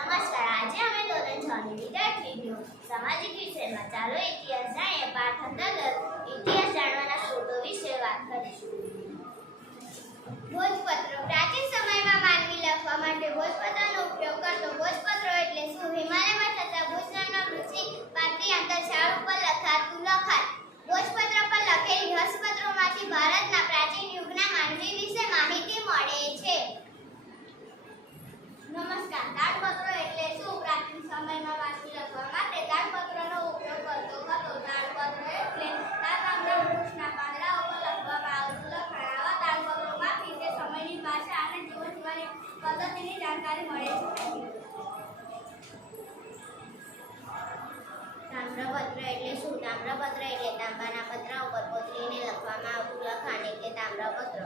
નમસ્કાર, આજે અમે ધોરણ 6 ની વિદ્યાર્થી દીકરીઓ સામાજિક વિષયમાં ચાલો ઇતિહાસ જાણીએ પાઠ અંતર્ગત ઇતિહાસ જાણવાના સ્ત્રોતો વિશે વાત કરીશું. ભોજપત્ર. પ્રાચીન સમયમાં માનવી લખવા માટે ભોજપત્રનો ઉપયોગ કરતો. ભોજપત્રો એટલે શું? હિમાલયમાં થતા ભુજ નામના વૃક્ષની પાતળી આંતરછાલ ઉપર લખાતું લખાણ. ભોજપત્ર પર લખેલી હસ્તપત્રોમાંથી ભારતના પ્રાચીન યુગના માનવી વિશે માહિતી મળે છે. નમસ્કાર. તાડપત્રો એટલે શું? પ્રાચીન સમયમાં માનવી લખવા માટે તાડપત્રનો ઉપયોગ કરતો હતો. તાડપત્ર એટલે તાડના વૃક્ષના પાંદડા ઉપર લખવામાં આવતું લખાણ. આવા તાડપત્રોમાંથી તે સમયની ભાષા અને જીવન જીવવાની પદ્ધતિની જાણકારી મળે છે. તામ્રપત્ર એટલે શું? તામ્રપત્ર એટલે તાંબાના પતરા ઉપર કોતરીને લખવામાં આવતું લખાણ એટલે તામ્રપત્ર.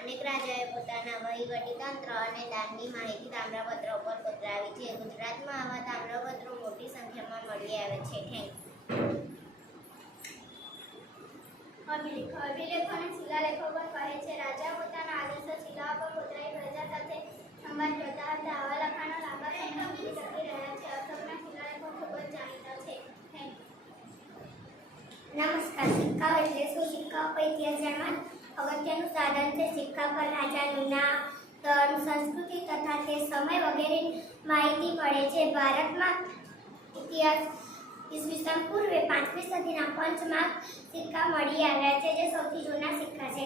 અનેક રાજાએ પોતાના વહીવટી તંત્ર અને દાનની માહિતી તામ્રપત્ર ઉપર કોતરાવી છે. ગુજરાતમાં આવા તામ્રપત્રો મોટી સંખ્યામાં મળી આવે છે. અભિલેખો અને શિલાલેખો પણ કહે છે. રાજા પોતાના આદર્શો શિલા પર કોતરાવી પ્રજા સાથે સંવાદ કરતા હતા. આવા લખાણો લાંબા સમય સુધી ટકી રહ્યા છે. અશોકના શિલાલેખો ખૂબ જ જાણીતા છે. નમસ્કાર. સિક્કાઓ એટલે શું? સિક્કાઓ પર ઇતિહાસ જાણવાનું અગત્યનું સાધન છે. સિક્કા પર રાજાનું નામ, ધર્મ, સંસ્કૃતિ તથા તે સમય વગેરેની માહિતી મળે છે. ભારતમાં ઇતિહાસ ઈસવીસન પૂર્વે 5મી સદીના પંચમાર્ક સિક્કા મળી આવ્યા છે, જે સૌથી જૂના સિક્કા છે.